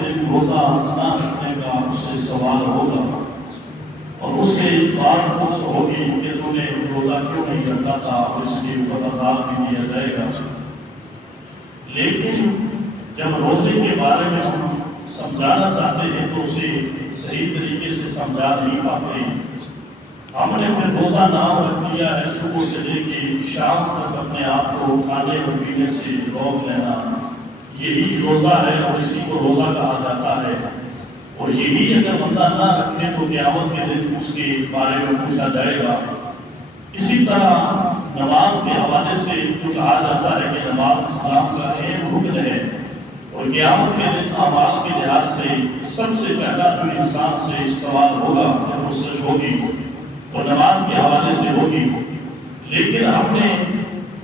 کے دن روزہ نہ رکھنے کا اس سے سوال ہوگا اور اس سے بات پوچھ ہوگی کہ تم نے روزہ کیوں نہیں رکھا تھا، اور اس لیے اوپر عذاب بھی دیا جائے گا۔ لیکن جب روزے کے بارے میں ہم سمجھانا چاہتے ہیں تو اسے صحیح طریقے سے سمجھا نہیں پاتے۔ ہم نے پھر روزہ نام رکھ لیا ہے صبح سے لے کے شام تک اپنے آپ کو کھانے اور پینے سے روک لینا، یہی روزہ ہے اور اسی کو روزہ کہا جاتا ہے۔ اور یہی اگر بندہ نہ رکھے تو قیامت کے دن اس کے بارے میں پوچھا جائے گا۔ اسی طرح نماز کے حوالے سے جو کہا جاتا ہے کہ نماز اسلام کا اہم رکن ہے، اور قیامت کے دن اعمال کے لحاظ سے سب سے پہلا جو انسان سے سوال ہوگا وہ سچ ہوگی اور نماز کے حوالے سے ہوگی۔ لیکن ہم نے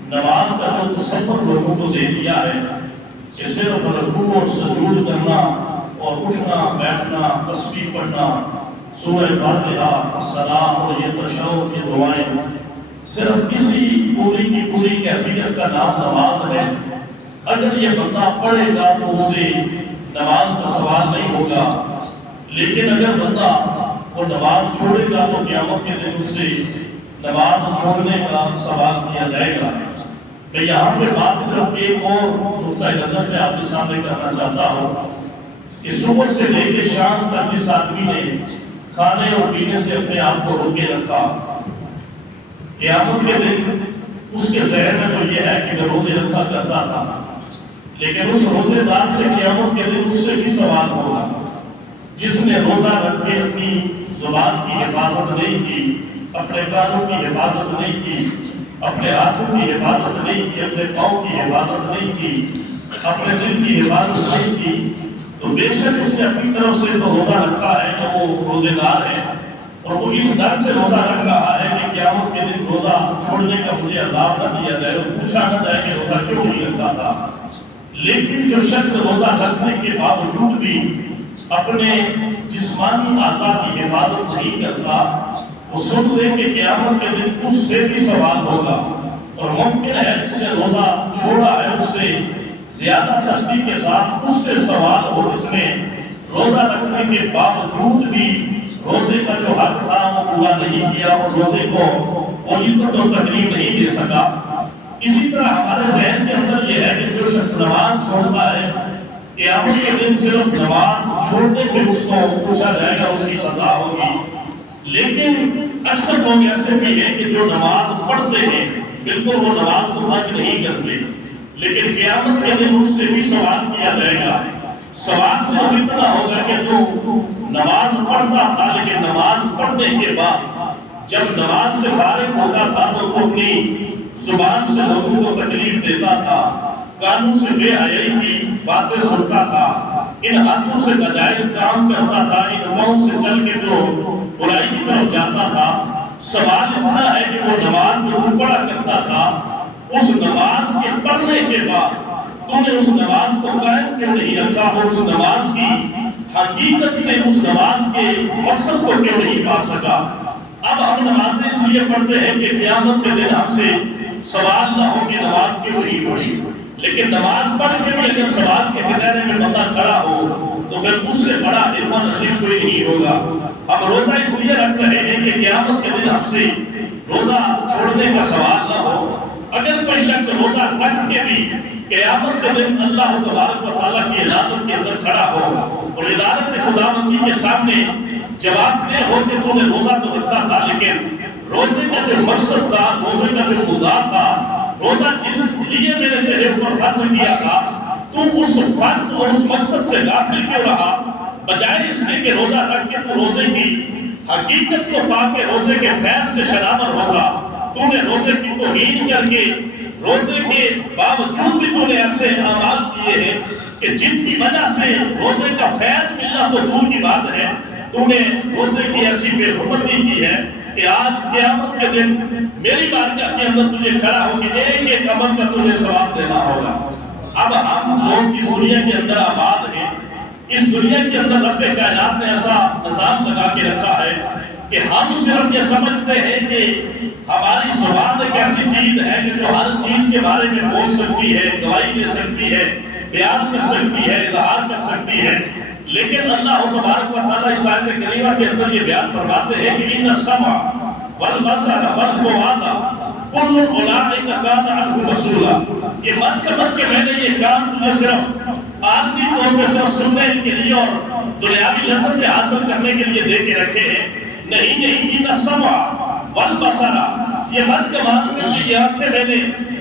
نماز کا جو تصور لوگوں کو دے دیا ہے کہ صرف رکوع اور سجود کرنا اور اٹھنا بیٹھنا تسبیح پڑھنا سورہ فاتحہ سلام اور یہ تشہد کی دعائیں صرف کسی پوری کی پوری کیفیت کا نام نماز ہے۔ اگر یہ بندہ پڑھے گا تو اس سے نماز کا سوال نہیں ہوگا، لیکن اگر بندہ وہ نماز چھوڑے گا تو قیامت کے دن اس سے نماز چھوڑنے کا سوال کیا جائے گا۔ میں یہاں پہ بات صرف ایک اور نقطۂ نظر سے آپ کے سامنے کرنا چاہتا ہوں کہ صبح سے لے کے شام تک جس آدمی نے کھانے اور پینے سے اپنے آپ کو روکے رکھا، قیامت کے دن اس کے ذہن میں تو یہ ہے کہ میں روزے رکھا کرتا تھا، لیکن اس روزے دار سے قیامت کے دن اس سے بھی سوال ہوگا جس نے روزہ رکھ کے اپنی زبان کی حفاظت نہیں کی، اپنے کانوں کی حفاظت نہیں کی، اپنے ہاتھوں کی حفاظت نہیں کی، اپنے پاؤں کی حفاظت نہیں کی، اپنے دل کی حفاظت نہیں کی، تو بے شک اس نے اپنی طرف سے تو روزہ رکھا ہے کہ وہ روزے دار ہے، اور وہ اس ڈر سے روزہ رکھ رہا ہے کہ قیامت کے دن روزہ چھوڑنے کا مجھے عذاب نہ دیا جائے اور پوچھا نہ جائے کہ روزہ کیوں نہیں رکھا تھا۔ لیکن جو شخص روزہ رکھنے کے باوجود بھی اپنے جسمانی اعضاء کی حفاظت نہیں کرتا، وہ سن لے کہ قیامت کے دن اس سے بھی سوال ہوگا، اور ممکن ہے جس نے روزہ چھوڑا ہے اس سے زیادہ سختی کے ساتھ اس سے سوال ہو جس نے روزہ رکھنے کے باوجود بھی روزے کا جو حق تھا وہ پورا نہیں کیا اور روزے کو وہ عزت و تکریم نہیں دے سکا۔ اسی طرح ہمارے ذہن کے اندر یہ ہے کہ جو شخص نماز چھوڑتا ہے قیامت کے دن صرف نماز چھوڑنے پہ اس کو پوچھا جائے گا، اس کی سزا ہوگی۔ لیکن اکثر لوگ ایسے بھی ہیں کہ جو نماز پڑھتے ہیں بالکل وہ نماز کو ترک نہیں کرتے، لیکن قیامت کے دن اس سے بھی سوال کیا جائے گا۔ سوال صرف اتنا ہوگا کہ تو نماز پڑھتا تھا، لیکن نماز پڑھنے کے بعد جب نماز سے فارغ ہوتا تھا تو وہ اپنی زبان سے لوگوں کو تکلیف دیتا تھا، کانوں سے بے حیائی کی باتیں سنتا تھا، ان ہاتھوں سے ناجائز کام کرتا تھا، ان پاؤں سے چل کے جو برائی کی طرف جاتا تھا۔ سوال اتنا ہے کہ وہ نماز جو پڑھا کرتا تھا اس نماز کے پڑھنے کے بعد تو نے اس نماز کو قائم کیوں نہیں رکھا اور اس نماز کی حقیقت سے اس نماز کے مقصد کو کیوں نہیں پا سکا۔ اب ہم نمازیں اس لیے پڑھتے ہیں کہ قیامت کے دن ہم سے سوال نہ ہو کہ نماز کیوں نہیں پڑھی، لیکن نماز پڑھ کے بھی اگر سوال کے بغیر میں بندہ کھڑا ہو تو پھر اس سے بڑا علم نصیب کوئی نہیں ہوگا۔ ہم روزہ اس لیے رکھ رہے ہیں کہ قیامت کے دن ہم سے روزہ چھوڑنے کا سوال نہ ہو۔ اگر کوئی شخص روزہ رکھ کے بھی قیامت کے دن اللہ تبارک و تعالیٰ کی عدالت کے اندر کھڑا ہو اور عدالت خداوندی کے سامنے جواب دے ہو کہ تو نے روزہ تو رکھا تھا، لیکن روزے کا جو مقصد تھا، روزے کا جو مدعا تھا، روزہ جس لیے میں نے تیرے اوپر فرض کیا تھا تو اس فرض اور اس مقصد سے غافل کیوں رہا، بجائے اس لیے کہ روزہ رکھ کے تو روزے کی حقیقت کو پا کے روزے کے فیض سے شرابر ہوگا۔ تو نے روزے کی توہین کر کے روزے کے باوجود بھی تو نے ایسے اعمال کیے ہیں کہ جن کی وجہ سے روزے کا فیض ملنا تو دور کی بات ہے، تو نے روزے کی ایسی بے حرمتی کی ہے کہ آج قیامت کے دن میری بارگاہ کے اندر تجھے کھڑا ہو کہ ایک عمل کا تجھے ثواب دینا ہوگا۔ اب ہم لوگ اس دنیا کے اندر آباد ہیں، اس دنیا کے اندر رب کائنات نے ایسا نظام لگا کے رکھا ہے کہ ہم صرف یہ سمجھتے ہیں کہ ہماری زبان ایک ایسی چیز ہے کہ جو ہر چیز کے بارے میں بول سکتی ہے، گواہی دے سکتی ہے، بیان کر سکتی ہے، اظہار کر سکتی ہے، لیکن اللہ تبارک و تعالیٰ اس آیت کریمہ کے اندر یہ بیان فرماتے ہیں کہ ان السمع والبصر والفؤاد کل اولئک کان عنہ مسئولا۔ یہ مت سمجھ کہ میں نے یہ کام تجھے صرف عارضی طور پہ صرف سننے کے لیے اور دنیاوی لذت حاصل کرنے کے لیے دے کے رکھے ہیں، نہیں نہیں، ان السمع والبصر، یہ مت کمان کہ یہ آنکھیں میں نے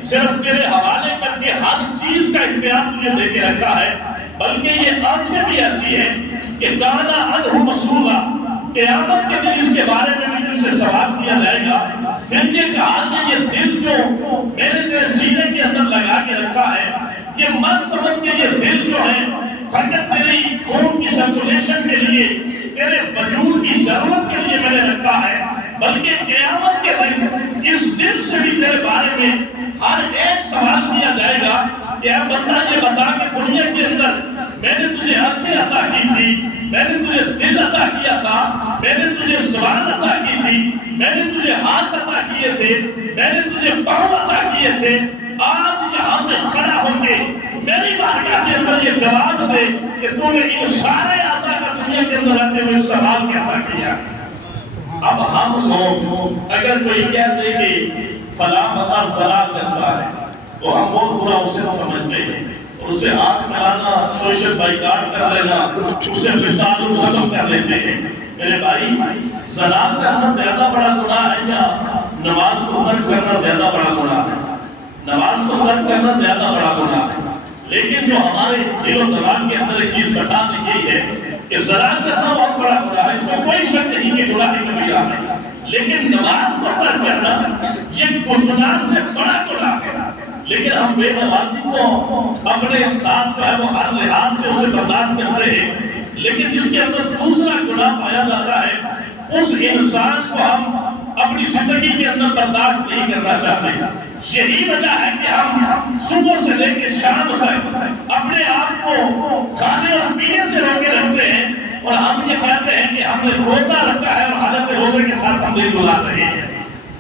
صرف تیرے حوالے کر کے ہر چیز کا اختیار تجھے دے کے رکھا ہے، بلکہ یہ آنکھیں بھی ایسی ہیں کہ کان عنہ مسئولا، قیامت کے دن اس کے بارے میں بھی تجھ سے سوال کیا جائے گا۔ پھر یہ کہا کہ یہ دل جو میں نے تیرے سینے کے اندر لگا کے رکھا ہے، یہ مت سمجھ کہ یہ دل جو ہے فقط تیری خون کی سرکولیشن کے لیے، تیرے وجود کی ضرورت کے لیے میں نے رکھا ہے، بلکہ قیامت کے دن اس دل سے بھی تیرے بارے میں ہر ایک سوال کیا جائے گا کہ اے بندہ یہ بتا کہ دنیا کے اندر میں نے تجھے آنکھیں عطا کی تھی، میں نے تجھے دل عطا کیا تھا، میں نے تجھے زبان عطا کی تھی، میں نے تجھے ہاتھ عطا کیے تھے، میں نے تجھے پاؤں عطا کیے تھے، آج یہاں میں کھڑا ہو کے میری بارگاہ کے اندر یہ جواب دے کہ تو نے ان سارے اعضاء کا دنیا کے اندر رہتے ہوئے استعمال کیسا کیا۔ اب ہم لوگ اگر کوئی کہتے کہ فلاں بندہ صلاح کرتا ہے تو ہم بہت برا اسے سمجھتے ہیں، اسے ہاتھ ملانا، سوشل بائیکاٹ کر لینا، اسے مثال ختم کر لیتے ہیں۔ میرے بھائی، صلاح کرنا زیادہ بڑا گناہ ہے یا نماز کو ترک کرنا زیادہ بڑا گناہ ہے؟ نماز کو ترک کرنا زیادہ بڑا گناہ ہے، لیکن جو ہمارے دل و دماغ کے اندر ایک چیز بتا دی گئی ہے کہ صلاح کرنا بہت بڑا گناہ ہے، اس میں کوئی شک نہیں کہ گناہ کبیرہ ہے، لیکن نماز کو ترک کرنا یہ گناہ سے بڑا گناہ ہے۔ لیکن ہم بے نمازی کو اپنے ساتھ جو ہے وہ ہر لحاظ سے اسے برداشت کرتے ہیں، لیکن جس کے اندر دوسرا گناہ پایا جاتا ہے اس انسان کو ہم اپنی زندگی کے اندر برداشت نہیں کرنا چاہتے۔ یہی وجہ ہے کہ ہم صبح سے لے کے شام تک اپنے آپ کو کھانے اور پینے سے روکے رکھتے ہیں، اور ہم یہ کہتے ہیں کہ ہم نے روزہ رکھا ہے اور حالت روزے کے ساتھ ہم دن گزار رہے ہیں۔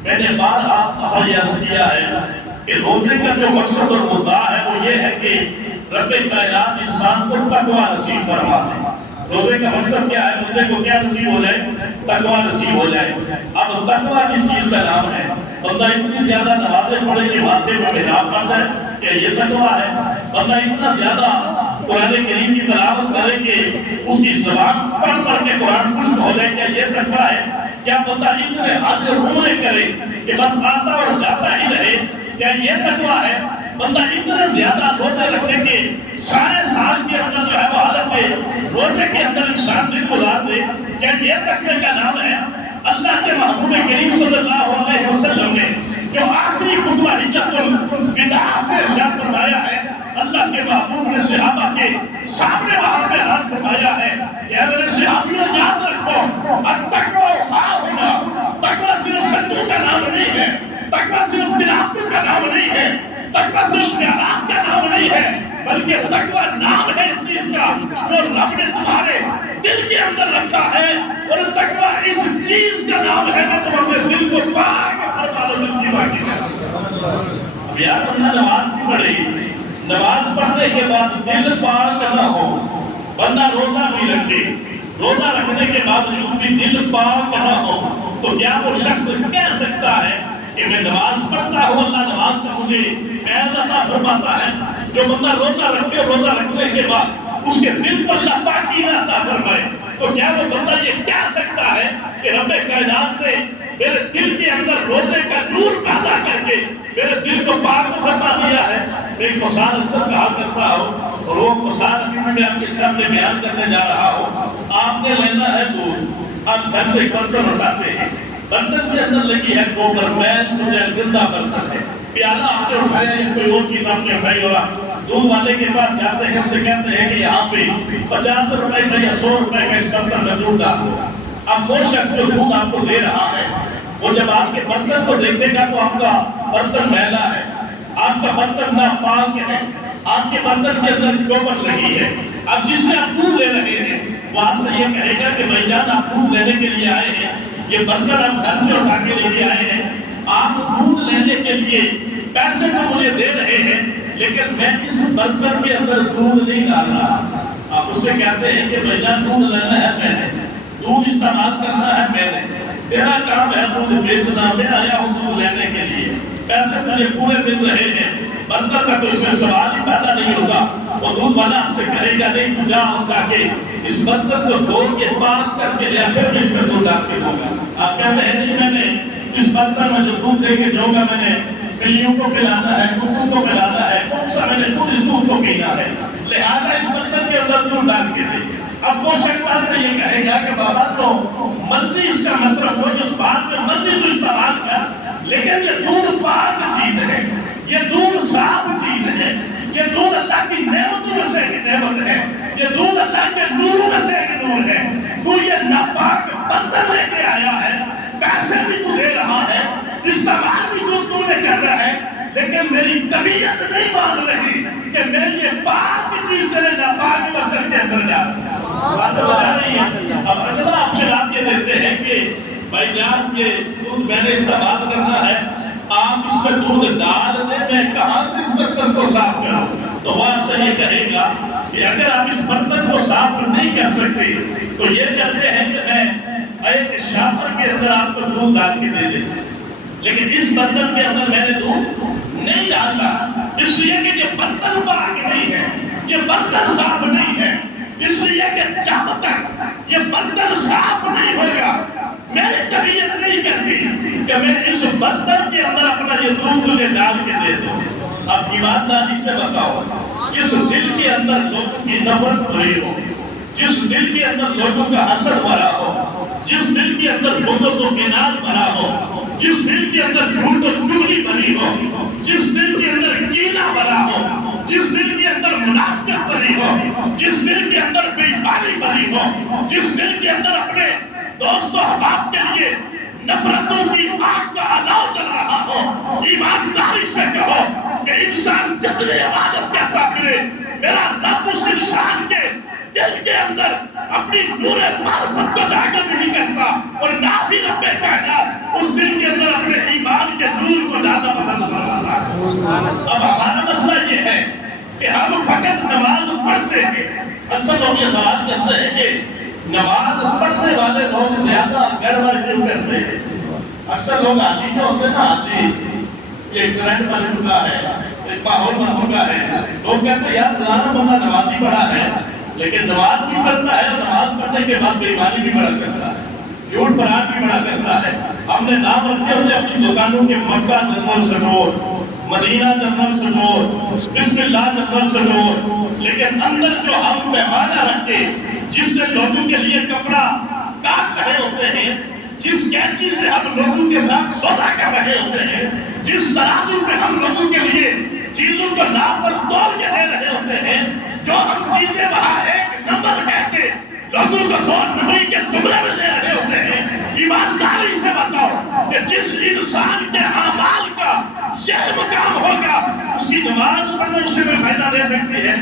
میں نے بارہا عرض کیا ہے کہ روزے کا جو مقصد اور مدعا ہے وہ یہ ہے کہ رب کائنات انسان کو تقویٰ نصیب فرما دے۔ روزے کا مقصد کیا ہے؟ بندے کو کیا نصیب ہو جائے؟ تقویٰ نصیب ہو جائے۔ اب تقویٰ کس چیز کا نام ہے؟ بندہ اتنی زیادہ نمازیں پڑھے کہ ماتھے پر حجاب بن جائے کہ یہ تقویٰ ہے؟ بندہ اتنا زیادہ قرآن کریم کی تلاوت کرے کہ اس کی زبان پڑھ پڑھ کے قرآن خشک ہو جائے، کیا یہ تقویٰ ہے؟ کیا بندہ اتنے حج عمرے کرے کہ بس آتا اور جاتا ہی رہے، کیا یہ تقویٰ ہے؟ بندہ اتنے زیادہ روزے رکھے کہ سارے سال کے اندر جو ہے وہ حالت میں روزے کے اندر انسان دن گزار دے، کیا یہ تقوی کا نام ہے؟ اللہ کے محبوب کریم صلی اللہ علیہ وسلم نے جو آخری خطبہ ہجرت الوداع میں ارشاد فرمایا ہے، اللہ کے محبوب نے صحابہ کے سامنے وہاں پہ ہاتھ فرمایا ہے کہ اے میرے صحابیوں یاد رکھو، التقویٰ ہاہنا، تقویٰ صرف سجدوں کا نام نہیں ہے، تقویٰ صرف تلاوت کا نام نہیں ہے، تقویٰ صرف خیالات کا نام نہیں ہے، بلکہ تقویٰ نام ہے اس چیز کا جو رب نے تمہارے دل کے اندر رکھا ہے، اور تقویٰ اس چیز کا نام ہے کہ تم اپنے دل کو پاک فرما لو زندگی باقی ہے۔ اب یار تم نے نماز بھی پڑھی، نماز پڑھنے کے بعد دل پاک نہ ہو، بندہ روزہ بھی رکھے، روزہ رکھنے کے بعد بھی دل پاک نہ ہو، تو کیا وہ شخص کہہ سکتا ہے کہ میں نماز پڑھتا ہوں، اللہ نماز کا مجھے فیض عطا فرماتا ہے؟ جو بندہ روزہ رکھے، روزہ رکھنے کے بعد اس کے دل پر اللہ پاکی نہ عطا فرمائے، تو کیا وہ بندہ یہ کہہ سکتا ہے کہ رب کائنات نے میرے دل کے اندر روزے کا نور پیدا کر کے میرے دل کو پاک فرما دیا ہے؟ میں ایک مثال اکثر کہا کرتا ہوں، اور وہ مثال میں آپ کے سامنے بیان کرنے جا رہا ہوں۔ آپ نے لینا ہے دودھ، آپ گھر سے برتن اٹھاتے ہیں، برتن کے اندر لگی ہے گوبر، میل کچھ گندا برتن ہے، پیالہ آپ نے اٹھایا یا کوئی اور چیز آپ نے اٹھائی ہوگا، دودھ والے کے پاس جاتے ہیں، اس سے کہتے ہیں کہ یہاں پہ 50 روپے کا یا 100 روپے کا اس برتن میں دودھ ڈال دو۔ اب وہ شخص جو دودھ آپ کو دے رہا ہے وہ جب آپ کے برتن کو دیکھے گا تو آپ کا برتن میلا ہے، آپ کا برتن ناپاک ہے، آپ کے برتن کے اندر گوبر لگی ہے۔ اب جس سے آپ دودھ لے رہے ہیں وہ آپ سے یہ کہے گا کہ بھائی جان آپ دودھ لینے کے لیے آئے ہیں، یہ برتن آپ گھر سے اٹھا کے لے کے آئے ہیں، آپ دودھ لینے کے لیے پیسے تو مجھے دے رہے ہیں، لیکن میں اس برتن کے اندر دودھ نہیں ڈال رہا. آپ اس سے کہتے ہیں کہ بھائی جان دودھ لینا ہے میں نے, دودھ استعمال کرنا ہے میں نے, تیرا کام ہے دودھ بیچنا, میں آیا ہوں دودھ لینے کے لیے, پیسے مجھے پورے دن رہے ہیں, برتن کا تو اس میں سوال ہی پیدا نہیں ہوگا. وہ دودھ والا آپ سے کہے گا نہیں تو جا کے اس برتن کو دھو کے پاک کر کے لیا, پھر اس میں دودھ آپ کے ہوگا. آپ کہتے ہیں نہیں میں نے اس برتن میں جو دودھ دے کے جاؤں گا میں نے بلیوں کو پلانا ہے, کتوں کو پلانا ہے, کون سا میں نے خود اس دودھ کو پینا ہے, لہٰذا اس برتن کے اندر دودھ ڈال کے دے. اب وہ شخص آپ سے یہ کہے گا کہ بابا تو مرضی اس کا مصرف ہو, جس بات میں مرضی تو استعمال کر, لیکن یہ دودھ پاک چیز ہے, یہ دودھ صاف چیز ہے, یہ دودھ اللہ کی نعمتوں میں سے ایک نعمت ہے, یہ دودھ اللہ کے نوروں میں سے ایک نور ہے. تو یہ ناپاک برتن لے کے آیا ہے, پیسے بھی تو دے رہا ہے, استعمال بھی تو نے کر رہا ہے, لیکن میری طبیعت نہیں مان رہی کہ میں یہ پاک چیز تیرے ناپاک برتن کے اندر جا بات بتا رہی ہے. اب اگلا آپ سے آپ یہ دیتے ہیں کہ بھائی جان یہ دودھ میں نے استعمال کرنا ہے, آپ اس میں دودھ ڈال دیں, میں کہاں سے اس برتن کو صاف کروں؟ تو وہ آپ سے یہ کہے گا کہ اگر آپ اس برتن کو صاف نہیں کر سکتے تو یہ کہتے ہیں کہ میں ایک شاپر کے اندر آپ کو دودھ ڈال کے دے دیں, لیکن اس برتن کے اندر میں نے دودھ نہیں ڈالا, اس لیے کہ یہ برتن پاک نہیں ہے, یہ برتن صاف نہیں ہے, اس لیے کہ جب تک یہ برتن صاف نہیں ہوگا میری طبیعت نہیں کرتی کہ میں اس برتن کے اندر اپنا یہ دودھ تجھے ڈال کے دے دوں. اب ایمانداری سے بتاؤ, جس دل کے اندر لوگوں کی نفرت بھری ہو, جس دل کے اندر لوگوں کا حسد بھرا ہو, جس دل کے اندر بغض و کینہ بھرا ہو, جس دل کے اندر جھوٹ و چغلی بھری ہو, جس دل کے اندر کینہ بھرا ہو, جس دل کے اندر منافقت بھری ہو, جس دل کے اندر بے ایمانی بھری ہو, جس دل کے اندر اپنے دوست و احباب کے لیے نفرتوں کی آگ کا الاؤ چل رہا ہو, ایمانداری سے کہو کہ انسان جتنے عبادت کرتا پھرے, میرا رب اس انسان کے دل کے اندر اپنی نور معرفت کو جاگر نہیں کرتا, اور نہ ہی رب کائنات اس دل کے اندر اپنے ایمان کے نور کو ڈالنا پسند کرتا ہے. اب ہمارا مسئلہ یہ ہے کہ ہم فقط نماز پڑھتے ہیں. اکثر لوگ یہ سوال کرتے ہیں کہ نماز پڑھنے والے لوگ زیادہ گڑبڑ کیوں کرتے ہیں؟ اکثر لوگ حاجی جو ہوتے ہیں نا, حاجی ایک ٹرینڈ بن چکا ہے, ایک ماحول بن چکا ہے, لوگ کہتے ہیں یار فلانا بندہ نمازی پڑھا ہے, لیکن نماز بھی پڑھتا ہے, اور نماز پڑھنے کے بعد بے ایمانی بھی بڑا کرتا ہے, جھوٹ فریب بھی بڑا کرتا ہے. ہم نے نام رکھے ہوئے اپنی دکانوں کے مکہ جنرل سٹور, مدینہ جنرل سٹور, بسم اللہ جنرل سٹور, لیکن اندر جو ہم پیمانہ رکھتے جس سے لوگوں کے لیے کپڑا کاٹ رہے ہوتے ہیں, جس کینچی سے ہم لوگوں کے ساتھ سودا کر رہے ہوتے ہیں, جس ترازو پہ ہم لوگوں کے لیے چیزوں کو نام پر تول کے دے رہے ہوتے ہیں, جو ہم چیزیں وہاں ایک نمبر کہہ کے لوگوں کو دو نمبر کے زمرے میں دے رہے ہوتے ہیں, ایمانداری سے بتاؤ کہ جس انسان کے اعمال کا یہ مقام ہوگا اس کی نماز پڑھنے اسے میں فائدہ دے سکتی ہے.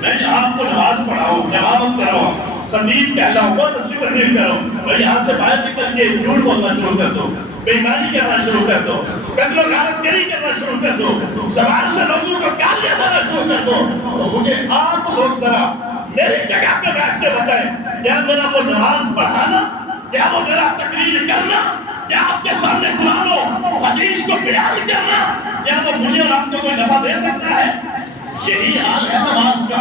میں آپ کو نماز پڑھاؤں, امامت کراؤں, خطیب کہلاؤں, بہت اچھی تقریر کرو, اور یہاں سے باہر نکل کے جھوٹ بولنا شروع کر دو, بے ایمانی کرنا شروع کر دو, قتل و غارت گری کرنا شروع کر دو, زبان سے لوگوں کو گالیاں دینا شروع کر دو, تو مجھے آپ لوگ ذرا میری جگہ پہ بیٹھ کے بتائیں, کیا میرا وہ نماز پڑھانا, کیا وہ میرا تقریر کرنا, کیا آپ کے سامنے قرآن و حدیث کو بیان کرنا, کیا وہ مجھے اور آپ کو کوئی نفع دے سکتا ہے؟ یہی حال ہے نماز کا.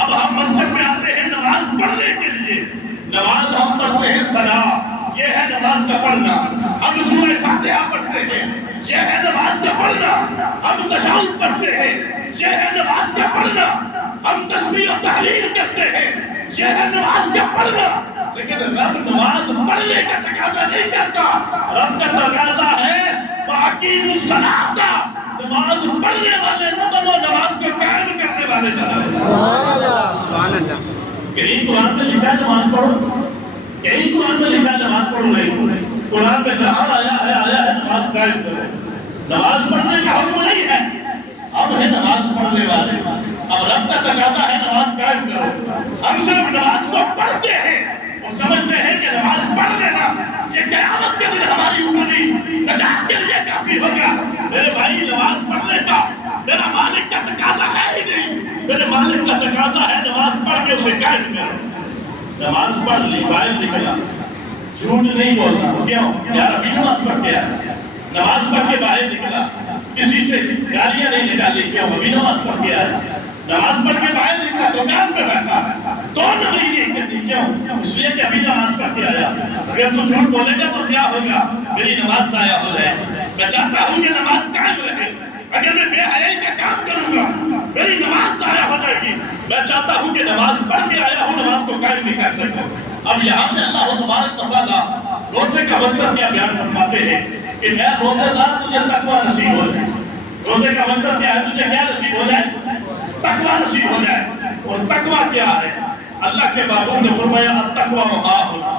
اب ہم مسجد میں آتے ہیں نماز پڑھنے کے لیے, نماز ہم پڑھتے ہیں صلاح, یہ ہے نماز کا پڑھنا. ہم سورہ فاتحہ پڑھتے ہیں, یہ ہے نماز کا پڑھنا. ہم تشہد پڑھتے ہیں, یہ ہے نماز کا پڑھنا. ہم تسبیح و تحلیل کرتے ہیں, یہ ہے نماز کا پڑھنا. لیکن رب نماز پڑھنے کا تقاضا نہیں کرتا, رب کا تقاضا ہے وَأَقِیمُوا الصَّلَاةَ, نماز پڑھنے والے نہ بنو, نماز کو قائم کرنے والے بنو. سبحان اللہ. کہیں قرآن میں لکھا ہے نماز پڑھو, کہیں قرآن میں لکھا ہے نماز پڑھو نہیں. قرآن میں جہاں آیا ہے نماز قائم کرو. نماز پڑھنے کا حکم نہیں ہے, ہم ہیں نماز پڑھنے والے. اب رب کا تقاضا ہے نماز قائم کرو. ہم صرف نماز کو پڑھتے ہیں اور سمجھتے ہیں کہ نماز پڑھ لینا یہ قیامت کے دن ہماری اوپری نجات کے لیے کافی ہوگا. میرے بھائی نماز پڑھنے کا میرا مالک کا تقاضا ہے ہی نہیں. میرے مالک کا تقاضا ہے نماز پڑھ کے اسے قائم کرو. نماز پڑھ لی باہر نکلا, جھوٹ نہیں بولنا. کیوں؟ یار ابھی نماز پڑھ کے آیا, نماز پڑھ کے باہر نکلا, کسی سے گالیاں نہیں نکالی. کیوں؟ ابھی نماز پڑھ کے آیا. نماز پڑھ کے باہر نکلا, دکان پہ بیٹھا, تو نہیں کرتی. کیوں؟ اس لیے کہ ابھی نماز پڑھ کے آیا. اگر تو جھوٹ بولے گا تو کیا ہوگا؟ میری نماز ضائع ہو جائے. میں چاہتا ہوں کہ نماز قائم رہے. اگر میں بے حیائی کا کام کروں گا میری نماز ضائع ہو جائے گی. میں چاہتا ہوں کہ نماز پڑھ کے آیا ہوں, نماز کو قائم نہیں کر سکتا. اب یہاں میں اللہ تبارک و تعالیٰ روزے کا مقصد کیا بیان فرماتے ہیں کہ میں روزے دار تجھے تقویٰ نصیب ہو جائے. روزے کا مقصد کیا ہے؟ تجھے کیا نصیب ہو جائے؟ تقویٰ نصیب ہو جائے. اور تقویٰ کیا ہے؟ اللہ کے محبوب نے فرمایا التقویٰ ہا ہونا.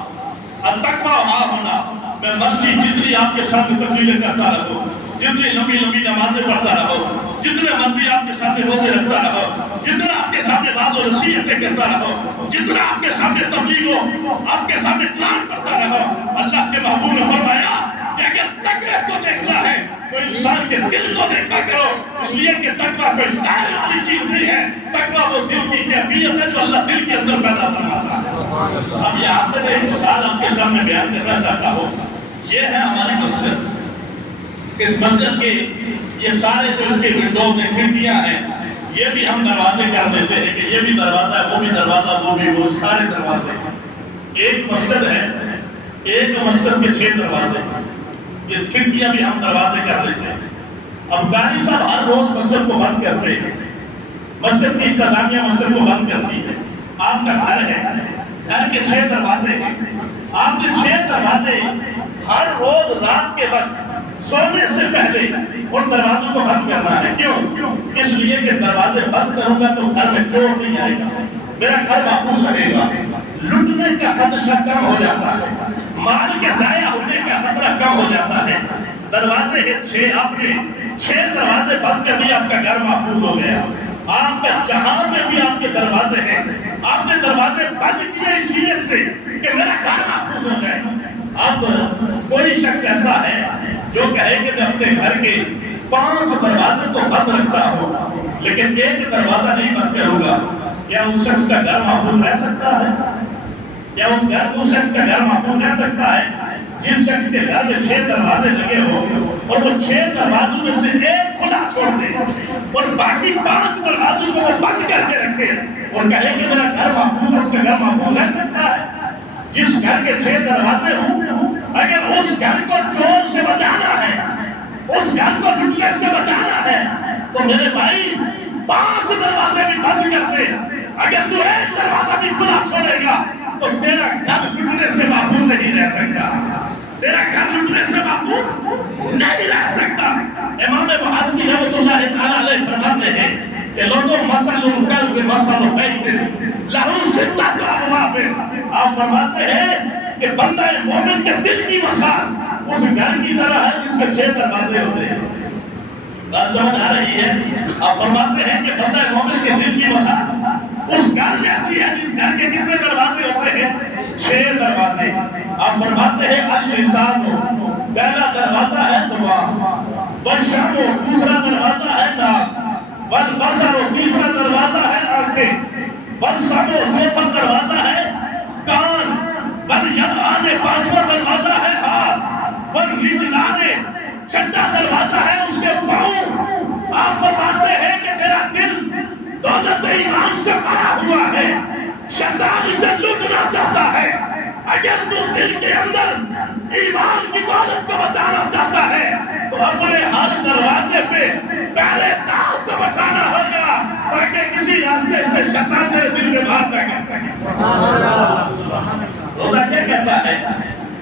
التقویٰ ہا ہونا. میں مرضی جتنی آپ کے ساتھ تقریریں کرتا رہو, جتنی لمبی لمبی نمازیں پڑھتا رہو, جتنے مرضی آپ کے سامنے روزے رکھتا رہو, جتنا آپ کے سامنے باز و نصیحتیں کرتا رہو, جتنا آپ کے سامنے تبلیغ ہو, آپ کے سامنے قرآن پڑھتا رہو. اللہ کے محبوب نے فرمایا کہ اگر تقویٰ کو دیکھنا ہے تو انسان کے دل کو دیکھا کرو. اس لیے کہ تقویٰ کوئی ظاہر والی چیز نہیں ہے. تقویٰ وہ دل کی کیفیت ہے جو اللہ دل کے اندر پیدا فرماتا ہے. اب یہاں پہ میں ایک مثال آپ کے سامنے بیان کرنا چاہتا ہوں. یہ ہے ہماری مسجد. اس مسجد کے یہ سارے جو اس کے ونڈوز ہیں, کھڑکیاں ہیں, یہ بھی ہم دروازے کر دیتے ہیں کہ یہ بھی دروازہ ہے, وہ بھی دروازہ, وہ بھی, وہ سارے دروازے. ایک مسجد ہے, ایک مسجد کے 6 دروازے, یہ کھڑکیاں بھی ہم دروازے کر دیتے ہیں. اب قاری صاحب ہر روز مسجد کو بند کرتے ہیں, مسجد کی انتظامیہ مسجد کو بند کرتی ہے. آپ کا گھر ہے, گھر کے 6 دروازے ہیں, آپ کے 6 دروازے ہر روز رات کے وقت سونے سے پہلے ان دروازوں کو بند کرنا ہے. کیوں؟ اس لیے کہ دروازے بند کروں گا تو گھر میں چور نہیں آئے گا, میرا گھر محفوظ رہے گا, لٹنے کا خدشہ کم ہو جاتا ہے, مال کے ضائع ہونے کا خطرہ کم ہو جاتا ہے. دروازے کے 6 آپ نے 6 دروازے بند کر دیے, آپ کا گھر محفوظ ہو گیا. آپ کا جہاں میں بھی آپ کے دروازے ہیں, آپ نے دروازے بند کیے اس لیے سے کہ میرا گھر محفوظ ہو جائے. اب کوئی شخص ایسا ہے جو کہے کہ میں اپنے گھر کے 5 دروازے تو بند رکھتا ہوں لیکن ایک دروازہ نہیں بند کروں گا, کیا اس شخص کا گھر محفوظ رہ سکتا ہے؟ کیا اس شخص کا گھر محفوظ رہ سکتا ہے؟ جس شخص کے گھر میں 6 دروازے لگے ہوں اور وہ 6 دروازوں میں سے ایک کھلا چھوڑ دے اور باقی 5 دروازوں کو وہ بند کر کے رکھے اور کہے کہ میرا گھر محفوظ ہے, اس کا گھر محفوظ رہ سکتا ہے؟ جس گھر کے 6 دروازے ہوں, اگر اس گھر کو چور سے بچانا ہے, اس گھر کو لٹنے سے بچانا ہے تو میرے بھائی 5 دروازے بھی بند کر دے. اگر تو ایک دروازہ بھی کھلا چھوڑے گا تو تیرا گھر لٹنے سے محفوظ نہیں رہ سکتا, تیرا گھر لٹنے سے محفوظ نہیں رہ سکتا. امام محاسبی رحمۃ اللہ تعالیٰ علیہ فرماتے ہیں کہ لوگوں مسل القلب مسل بیت لہو ستۃ ابواب. آپ فرماتے ہیں کہ بندہ مومن کے دل کی مثال اس گھر کی طرح ہے جس کے 6 دروازے ہوتے ہیں. بات سمجھ آ رہی ہے؟ آپ فرماتے ہیں کہ بندہ مومن کے دل کی مثال اس گھر جیسی ہے جس گھر کے کتنے دروازے ہوتے ہیں؟ 6 دروازے. آپ فرماتے ہیں اللسان, پہلا دروازہ ہے زبان, والشم, دوسرا دروازہ ہے ناک, والبصر, تیسرا دروازہ ہے آنکھیں, والسمع, چوتھا دروازہ ہے کان, والیدان, 5واں دروازہ ہے ہاتھ, والرجلان, 6واں دروازہ ہے اس کے پاؤں. آپ فرماتے ہیں کہ تیرا دل دولت ایمان سے بھرا ہوا ہے, شیطان اسے لوٹنا چاہتا ہے. اگر تو دل کے اندر ایمان کی دولت کو بچانا چاہتا ہے تو اپنے ہر دروازے پہ پہلے داؤ کو بچانا ہوگا تاکہ کسی راستے سے شیطان تیرے دل میں بات نہ کر سکے. روزہ کیا کہتا ہے؟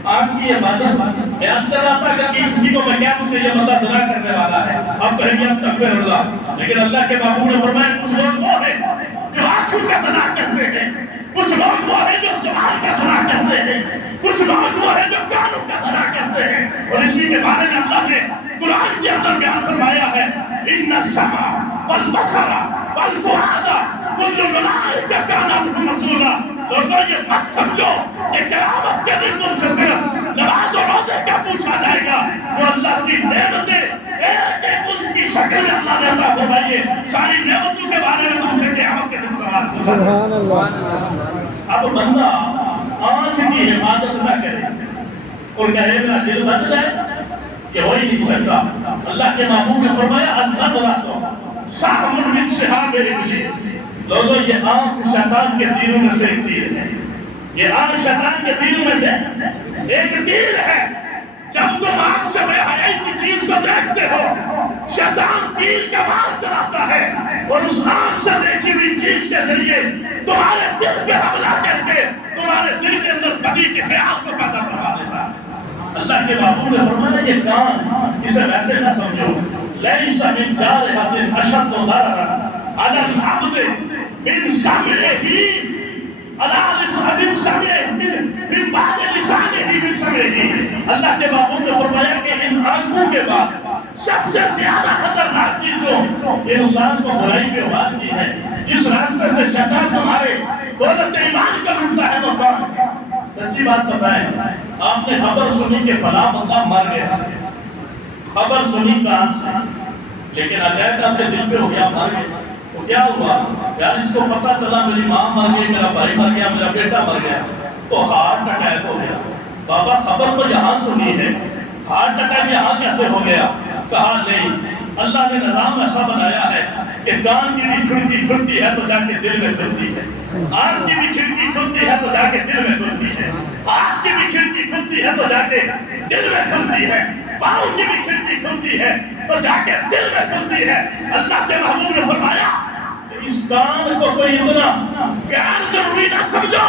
آپ کی عبادت. میں عرض کر رہا تھا کہ کسی کو میں کیا بولتے یہ بندہ زنا کرنے والا ہے, اب کہیں گے استغفر اللہ, لیکن اللہ کے محبوب نے فرمایا کچھ لوگ وہ ہیں جو آنکھوں کا زنا کرتے ہیں, کچھ لوگ وہ ہیں جو زبان کا زنا کرتے ہیں, کچھ لوگ وہ ہیں جو کانوں کا زنا کرتے ہیں. اور اسی کے بارے میں اللہ نے قرآن کے اندر بیان فرمایا ہے ان السمع والبصر والفؤاد کل اولئک کان عنہ مسئولا. لوگوں یہ مت سمجھو کہ قیامت کے دن تم سے صرف نماز اور روزے کا پوچھا جائے گا. وہ اللہ کی نعمتیں ایک ایک اس کی شکل اللہ نے عطا فرمائی ہے، ساری نعمتوں کے بارے میں تم سے قیامت کے دن سوال پوچھا جائے سبحان اللہ۔ اب بندہ آنکھ کی حفاظت نہ کرے اور کہے میرا دل بچ جائے، یہ ہو ہی نہیں سکتا۔ اللہ کے محبوب نے فرمایا النظرۃ سہم من سہام ابلیس، لوگوں یہ آنکھ شیطان کے تیروں میں سے ایک تیر ہے، یہ آنکھ شیطان کے تیروں میں سے ایک تیر ہے۔ جب تم آنکھ سے بے حیائی کی چیز کو دیکھتے ہو، شیطان تیر کا وار چلاتا ہے اور اس آنکھ سے دیکھی ہوئی چیز کے ذریعے تمہارے دل پہ حملہ کر کے تمہارے دل کے اندر بدی کے خیال کو پیدا کروا دیتا ہے۔ اللہ کے محبوب نے فرمایا یہ کان، اسے ویسے نہ سمجھو، لیس من جارحۃ اشد ضررا علی العبد من سمعہ اللہ کے محبوب نے فرمایا کہ ان آنکھوں کے بعد سب سے زیادہ خطرناک چیز جو انسان کو برائی پہ ابھارتی ہے، جس راستے سے شیطان تمہارے دولت ایمان کا لوٹتا ہے، وہ کون ہے؟ سچی بات بتائیں، آپ نے خبر سنی کہ فلاں بندہ مر گیا، خبر سنی کان سے، لیکن اٹیک آپ کے دل پہ ہو گیا، مر گیا، تو کیا ہوا؟ یار اس کو پتا چلا میری ماں مر گئی، میرا بھائی مر گیا، میرا بیٹا مر گیا، تو ہارٹ اٹیک ہو گیا۔ بابا خبر تو یہاں سنی ہے، ہارٹ اٹیک یہاں کیسے ہو گیا؟ کہا نہیں، اللہ نے نظام ایسا بنایا ہے کہ کان کی بھی کھڑکی کھلتی ہے تو جا کے دل میں کھلتی ہے، آنکھ کی بھی کھڑکی کھلتی ہے تو جا کے دل میں کھلتی ہے، ہاتھ کی بھی کھڑکی کھلتی ہے تو جا کے دل میں کھلتی ہے، پاؤں کی بھی کھڑکی کھلتی ہے تو جا کے دل میں کھلتی ہے۔ اللہ کے محبوب نے فرمایا اس کان کو کوئی اتنا غیر ضروری نہ سمجھو،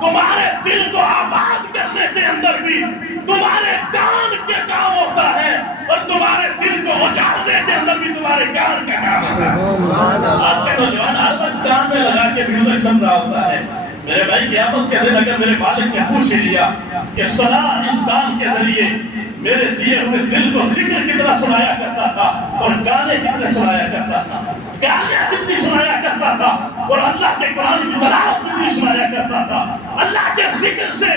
تمہارے دل کو آباد کرنے کے اندر بھی تمہارے کان کے کام ہوتا ہے، اور تمہارے دل کو اجاڑنے کے اندر بھی تمہارے کان کا کام ہوتا ہے۔ آج کے نوجوان ہر وقت کان میں لگا کے میوزک سن رہا ہوتا ہے۔ میرے بھائی قیامت کے دن اگر میرے مالک نے پوچھ لیا کہ سنا اس کان کے ذریعے میرے دیے ہوئے دل کو ذکر کتنا سنایا کرتا تھا اور گانے کتنے سنایا کرتا تھا، گالیاں کتنی سنایا کرتا تھا اور اللہ کے قرآن کی تلاوت کتنی سنایا کرتا تھا، اللہ کے ذکر سے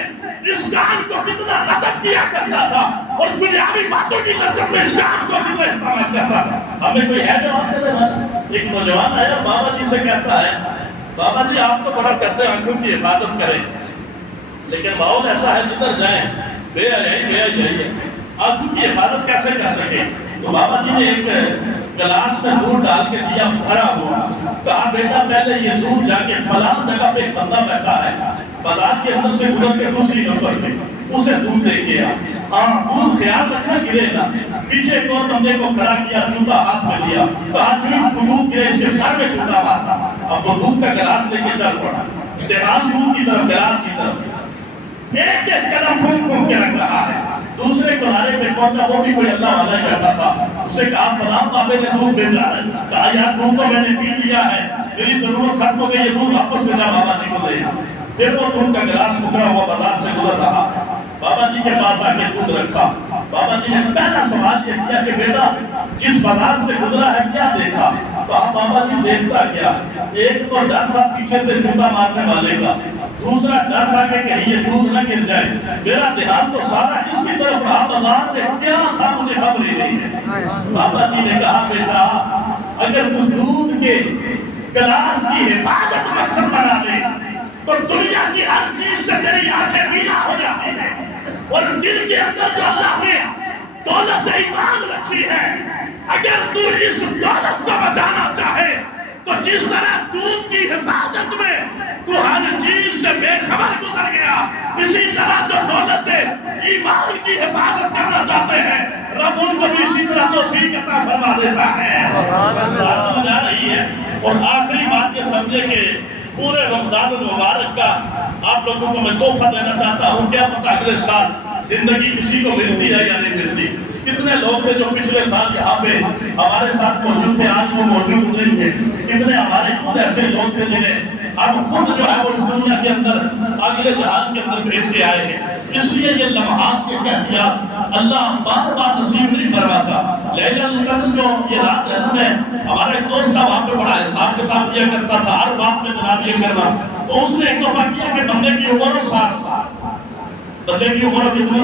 اس کان کو کتنا ادب کیا کرتا تھا اور دنیاوی باتوں کی نظر میں اس کان کو کتنا استعمال کرتا تھا۔ ہمیں کوئی ہے جواب دینے والا؟ ایک نوجوان آیا بابا جی سے کہتا ہے بابا جی آپ تو بڑا کرتے ہیں آنکھوں کی حفاظت کریں، لیکن ماحول ایسا ہے جدھر جائیں بے حیائی ہے، آنکھوں کی حفاظت کیسے کر سکے؟ تو بابا جی نے ایک گلاس میں دودھ ڈال کے دیا بھرا ہوا، کہا بیٹا پہلے یہ دودھ جا کے فلاں جگہ پہ ایک بندہ بیٹھا ہے، بازار کے اندر سے گزر کے دوسری نمبر پہ اسے دودھ دے کے ہاں دودھ خیال رکھنا گرے گا۔ پیچھے ایک اور بندے کو کھڑا کیا، جوتا ہاتھ میں لیا، کہا دودھ گرے اس کے سر میں جوتا مارتا۔ اب وہ دودھ کا گلاس لے کے چل پڑا، اشتغال دودھ کی طرف گلاس کی طرف، ایک ایک قدم پھونک پھونک کے رکھ رہا ہے۔ دوسرے کنارے پہ پہنچا، وہ بھی کوئی اللہ والا ہی کرتا تھا، اسے کہا فلاں بابے نے دودھ بھیجا ہے، کہا یار دودھ تو میں نے پی لیا ہے، میری ضرورت ختم ہو گئی، یہ دودھ واپس لے جا بابا جی کو دے۔ پھر وہ دودھ کا گلاس پکڑا ہوا بازار سے گزر رہا، بابا جی کے پاس آ کے دودھ رکھا۔ بابا جی نے پہلا سوال یہ کیا کہ بیٹا جس بازار سے گزرا ہے کیا دیکھا؟ کہا بابا جی دیکھتا کیا، ایک تو ڈر تھا پیچھے سے جوتا مارنے والے کا، دوسرا ڈر تھا کہ کہیں یہ دودھ نہ گر جائے، میرا دھیان تو سارا اس کی طرف رہا، بازار میں کیا تھا مجھے خبر ہی نہیں ہے۔ بابا جی نے کہا بیٹا اگر تو دودھ کے گلاس کی حفاظت مقصد بنا لے تو دنیا کی ہر چیز سے تیری آنکھیں بینا ہو جاتی ہیں، اور دل کے اندر جو اللہ نے دولت ایمان رکھی ہے، اگر تو اس دولت کو بچانا چاہے تو جس طرح دودھ کی حفاظت میں تو ہر چیز سے بے خبر گزر گیا، اسی طرح جو دولت ایمان کی حفاظت کرنا چاہتے ہیں رب ان کو بھی اسی طرح توفیق عطا فرما دیتا ہے۔ بات سمجھ آ رہی ہے؟ اور آخری بات یہ سمجھے کہ پورے رمضان المبارک کا آپ لوگوں کو میں تحفہ دینا چاہتا ہوں، کیا پتہ اگلے سال زندگی کسی کو ملتی ہے یا نہیں ملتی۔ کتنے لوگ تھے جو پچھلے سال یہاں پہ ہمارے ساتھ موجود تھے، آج وہ موجود نہیں تھے، کتنے ہمارے خود ایسے لوگ تھے جنہیں ہم خود جو ہے وہ اس دنیا کے اندر اگلے جہان کے اندر بھیج کے آئے ہیں۔ اس لیے یہ لمحات کے کیفیات اللہ بار بار نصیب نہیں فرماتا۔ لیلۃ القدر جو یہ رات ہے نا، میں ہمارا ایک دوست تھا وہاں پہ بڑا حساب کتاب کیا کرتا تھا، ہر بات میں جناب یہ کرنا، تو اس نے ایک دفعہ کیا کہ بندے کی عمر 60 سال، بندے کی عمر کتنی؟